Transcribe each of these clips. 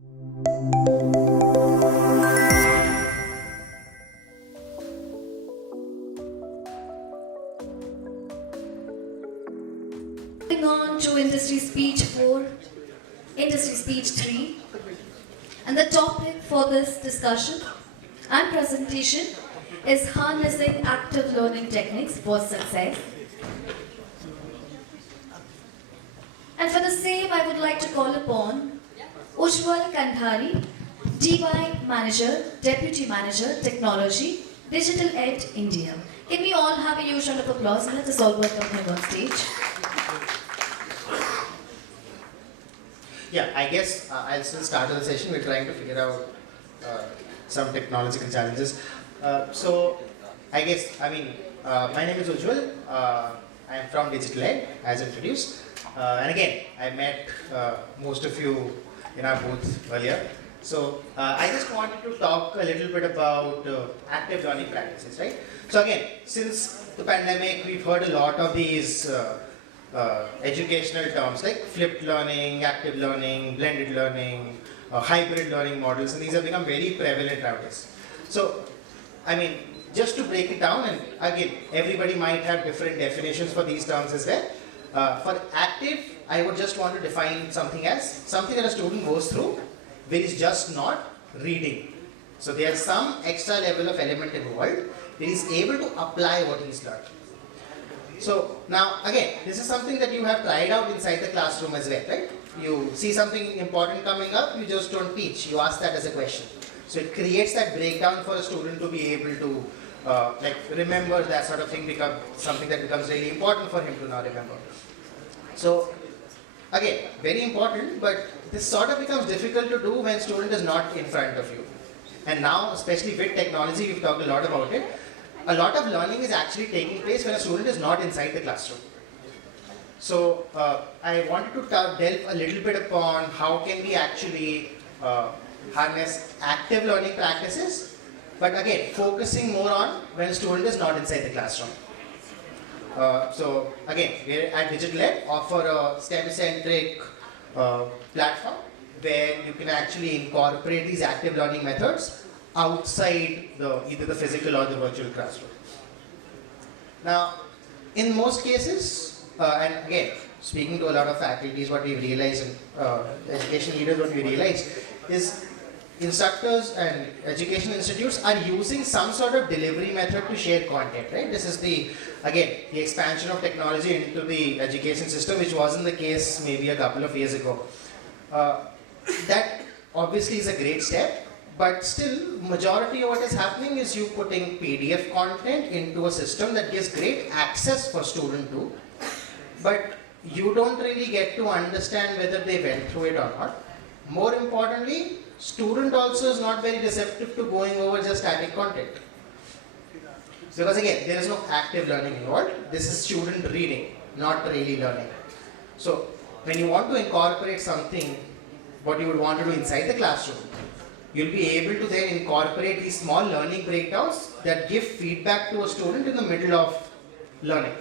Moving on to Industry Speech 4, Industry Speech 3, and the topic for this discussion and presentation is harnessing active learning techniques for success. And for the same, I would like to call upon Ujjwal Kandhari, DY Manager, Deputy Manager, Technology, DigitalEd, India. Can we all have a huge round of applause and let us all welcome him on stage. Yeah, I guess I'll still start the session. We're trying to figure out some technological challenges. So, I guess, my name is Ujjwal. I am from DigitalEd, as introduced. And again, I met most of you in our booth earlier. So, I just wanted to talk a little bit about active learning practices, right? So again, since the pandemic, we've heard a lot of these educational terms like flipped learning, active learning, blended learning, hybrid learning models, and these have become very prevalent nowadays. So, just to break it down, and again, everybody might have different definitions for these terms as well. For active, I would just want to define something as something that a student goes through which is just not reading. So there's some extra level of element involved. He is able to apply what he's learned. So now again, this is something that you have tried out inside the classroom as well, right? You see something important coming up, you just don't teach, you ask that as a question. So it creates that breakdown for a student to be able to remember that sort of thing, become something that becomes really important for him to now remember. So again, very important, but this sort of becomes difficult to do when student is not in front of you. And now, especially with technology, we've talked a lot about it. A lot of learning is actually taking place when a student is not inside the classroom. So I wanted to delve a little bit upon how can we actually harness active learning practices, but again, focusing more on when a student is not inside the classroom. So again, we at DigitalEd offer a STEM-centric platform where you can actually incorporate these active learning methods outside either the physical or the virtual classroom. Now, in most cases, and again, speaking to a lot of faculties, what we realize and education leaders, what we realize is instructors and education institutes are using some sort of delivery method to share content, right? This is the expansion of technology into the education system, which wasn't the case maybe a couple of years ago. That obviously is a great step, but still, majority of what is happening is you putting PDF content into a system that gives great access for student to, but you don't really get to understand whether they went through it or not. More importantly, student also is not very receptive to going over just static content. Because again, there is no active learning involved. This is student reading, not really learning. So when you want to incorporate something, what you would want to do inside the classroom, you'll be able to then incorporate these small learning breakdowns that give feedback to a student in the middle of learning.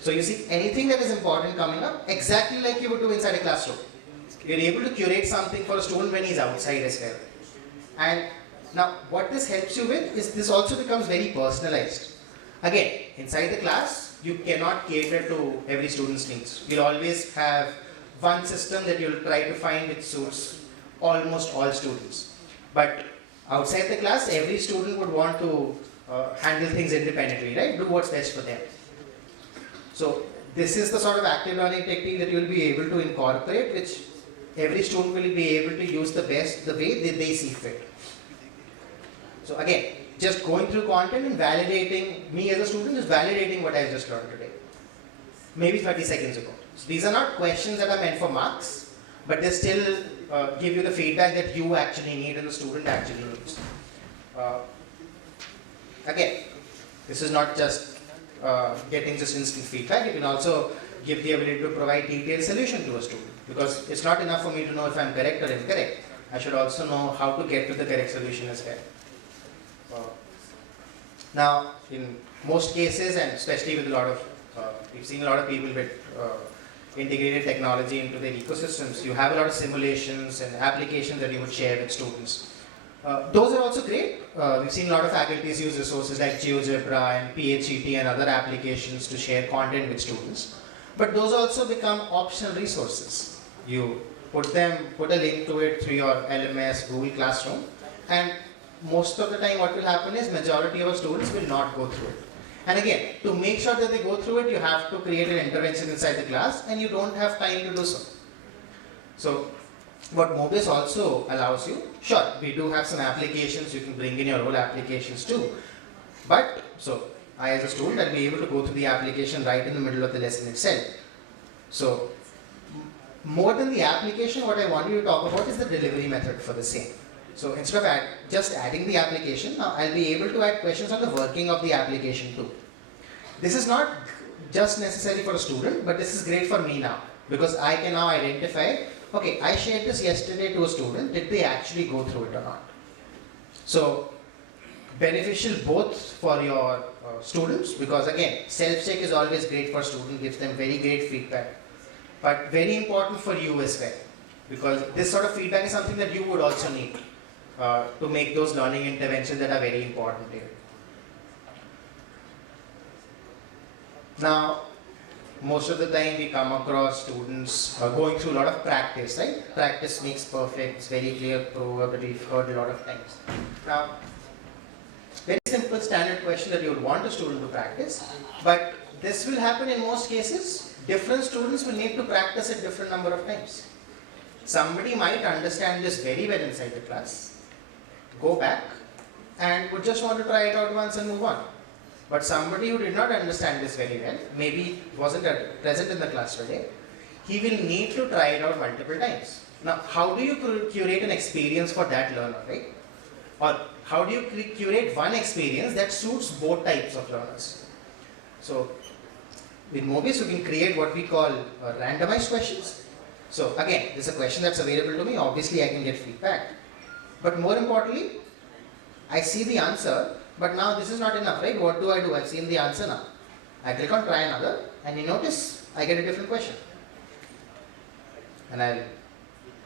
So you see anything that is important coming up, exactly like you would do inside a classroom. You're able to curate something for a student when he's outside as well. And now what this helps you with is this also becomes very personalized. Again, inside the class, you cannot cater to every student's needs. You'll always have one system that you'll try to find which suits almost all students. But outside the class, every student would want to handle things independently, right? Do what's best for them. So this is the sort of active learning technique that you'll be able to incorporate, which every student will be able to use the way they see fit. So again, just going through content and validating, me as a student is validating what I've just learned today. Maybe 30 seconds ago. So these are not questions that are meant for marks, but they still give you the feedback that you actually need and the student actually needs. Again, this is not just getting just instant feedback. You can also give the ability to provide detailed solution to a student, because it's not enough for me to know if I'm correct or incorrect. I should also know how to get to the correct solution as well. Now, in most cases, and especially with a lot of, we've seen a lot of people with integrated technology into their ecosystems. You have a lot of simulations and applications that you would share with students. Those are also great. We've seen a lot of faculties use resources like GeoGebra and PHET and other applications to share content with students. But those also become optional resources. You put a link to it through your LMS, Google Classroom, and most of the time what will happen is majority of our students will not go through it. And again, to make sure that they go through it, you have to create an intervention inside the class, and you don't have time to do so. So, what Mobius also allows you, sure, we do have some applications, you can bring in your own applications too. But, so, I as a student, I'll be able to go through the application right in the middle of the lesson itself. So, more than the application, what I want you to talk about is the delivery method for the same. So instead of just adding the application, now I'll be able to add questions on the working of the application too. This is not just necessary for a student, but this is great for me now, because I can now identify, okay, I shared this yesterday to a student, did they actually go through it or not? So beneficial both for your students, because again, self-check is always great for students, gives them very great feedback, but very important for you as well, because this sort of feedback is something that you would also need to make those learning interventions that are very important here. Now, most of the time we come across students going through a lot of practice, right? Practice makes perfect, it's very clear proverb that we've heard a lot of times. Now, very simple standard question that you would want a student to practice, but this will happen in most cases. Different students will need to practice it different number of times. Somebody might understand this very well inside the class, go back, and would just want to try it out once and move on. But somebody who did not understand this very well, maybe wasn't present in the class today, he will need to try it out multiple times. Now, how do you curate an experience for that learner, right? Or how do you curate one experience that suits both types of learners? So, with Mobius, you can create what we call randomized questions. So again, this is a question that's available to me. Obviously, I can get feedback. But more importantly, I see the answer, but now this is not enough, right? What do? I've seen the answer now. I click on try another, and you notice I get a different question. And I'll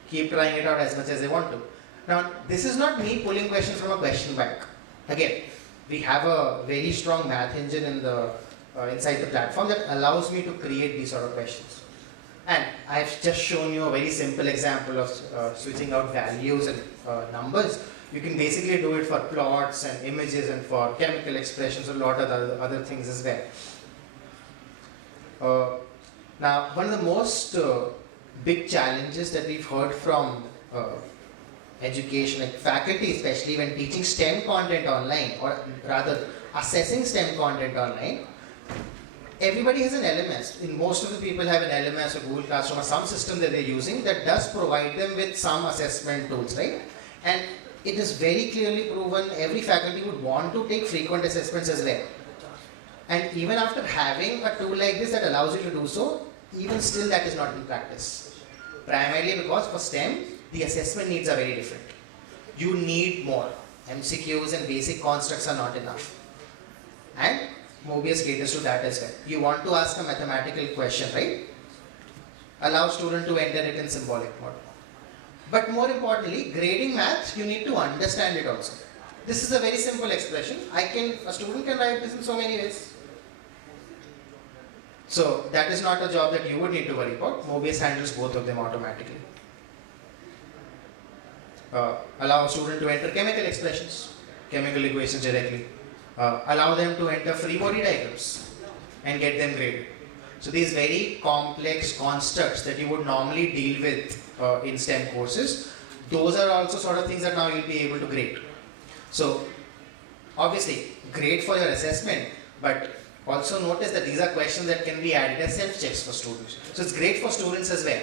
keep trying it out as much as I want to. Now, this is not me pulling questions from a question bank. Again, we have a very strong math engine in the inside the platform that allows me to create these sort of questions. And I've just shown you a very simple example of switching out values and numbers. You can basically do it for plots and images and for chemical expressions and a lot of other things as well. Now, one of the most big challenges that we've heard from education, like faculty especially when teaching STEM content online, or rather assessing STEM content online, everybody has an LMS. Most of the people have an LMS or Google Classroom or some system that they're using that does provide them with some assessment tools, right? And it is very clearly proven every faculty would want to take frequent assessments as well. And even after having a tool like this that allows you to do so, even still that is not in practice. Primarily because for STEM, the assessment needs are very different. You need more. MCQs and basic constructs are not enough. And Mobius caters to that as well. You want to ask a mathematical question, right? Allow student to enter it in symbolic mode. But more importantly, grading math, you need to understand it also. This is a very simple expression. A student can write this in so many ways. So that is not a job that you would need to worry about. Mobius handles both of them automatically. Allow a student to enter chemical expressions, chemical equations directly. Allow them to enter free body diagrams and get them graded. So these very complex constructs that you would normally deal with in STEM courses, those are also sort of things that now you'll be able to grade. So obviously great for your assessment, but also notice that these are questions that can be added as self-checks for students. So it's great for students as well.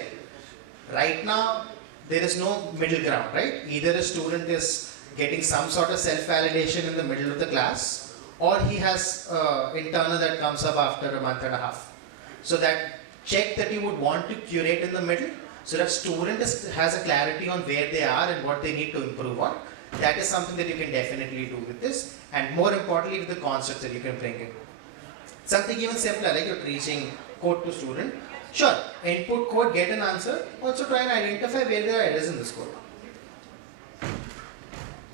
Right now, there is no middle ground, right? Either a student is getting some sort of self-validation in the middle of the class, or he has internal that comes up after a month and a half. So that check that you would want to curate in the middle, so that student has a clarity on where they are and what they need to improve on. That is something that you can definitely do with this, and more importantly with the concepts that you can bring in. Something even simpler, like you're teaching code to student. Sure, input code, get an answer. Also try and identify where there are errors in this code.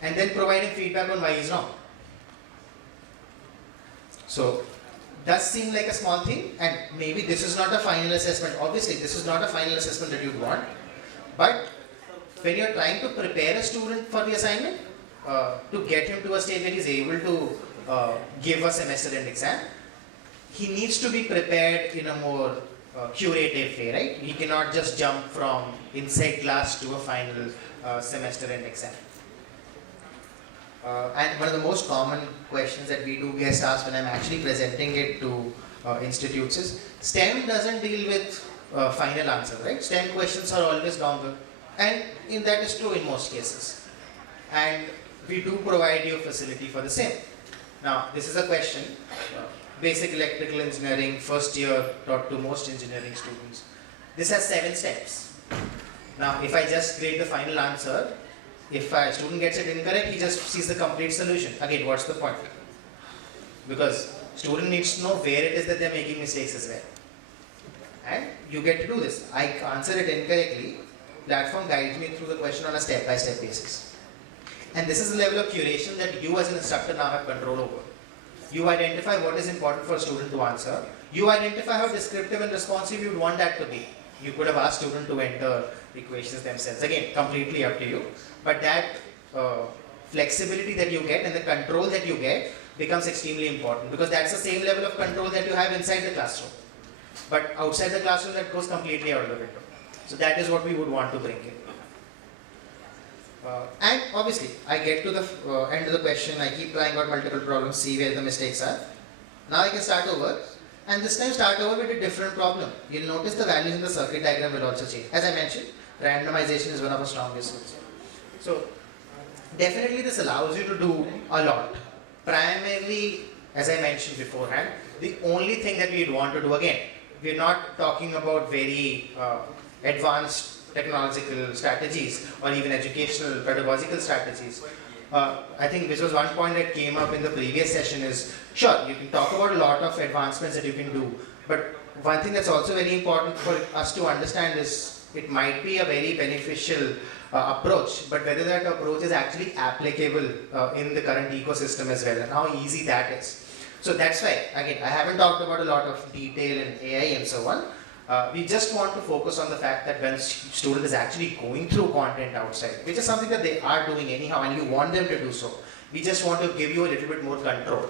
And then provide him feedback on why he's wrong. So, does seem like a small thing, and maybe this is not a final assessment. Obviously, this is not a final assessment that you want. But when you're trying to prepare a student for the assignment, to get him to a stage where he's able to give a semester end exam, he needs to be prepared in a more curative way, right? He cannot just jump from inside class to a final semester end exam. And one of the most common questions that we do get asked when I'm actually presenting it to institutes is, STEM doesn't deal with final answer, right? STEM questions are always longer, and that is true in most cases. And we do provide you a facility for the same. Now, this is a question. Basic electrical engineering, first year, taught to most engineering students. This has 7 steps. Now, if I just grade the final answer, if a student gets it incorrect, he just sees the complete solution. Again, what's the point? Because student needs to know where it is that they're making mistakes as well. And you get to do this. I answer it incorrectly, platform guides me through the question on a step-by-step basis. And this is the level of curation that you as an instructor now have control over. You identify what is important for a student to answer. You identify how descriptive and responsive you would want that to be. You could have asked student to enter equations themselves. Again, completely up to you. But that flexibility that you get and the control that you get becomes extremely important, because that's the same level of control that you have inside the classroom. But outside the classroom, that goes completely out of the window. So that is what we would want to bring in. And obviously, I get to the end of the question, I keep trying out multiple problems, see where the mistakes are. Now I can start over, and this time start over with a different problem. You'll notice the values in the circuit diagram will also change. As I mentioned, randomization is one of our strongest tools. So, definitely this allows you to do a lot. Primarily, as I mentioned beforehand, the only thing that we'd want to do, again, we're not talking about very advanced technological strategies or even educational pedagogical strategies. I think this was one point that came up in the previous session is, sure, you can talk about a lot of advancements that you can do, but one thing that's also very important for us to understand is it might be a very beneficial approach, but whether that approach is actually applicable in the current ecosystem as well, and how easy that is. So that's why, again, I haven't talked about a lot of detail in AI and so on. We just want to focus on the fact that when student is actually going through content outside, which is something that they are doing anyhow and you want them to do so, we just want to give you a little bit more control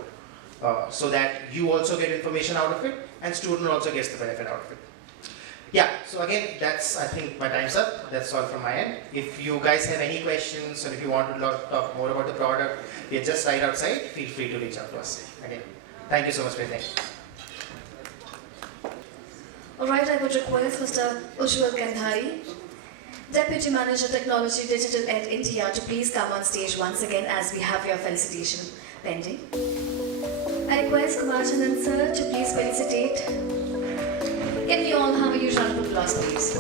so that you also get information out of it and student also gets the benefit out of it. Yeah, so again, that's, I think my time's up. That's all from my end. If you guys have any questions or if you want to talk more about the product, we're just right outside. Feel free to reach out to us. Again, thank you so much for your time. Alright, I would request Mr. Ujjwal Kandhari, Deputy Manager Technology DigitalEd India, to please come on stage once again as we have your felicitation pending. I request Kumar Chandan sir to please felicitate. Can we all have a huge round of applause, please?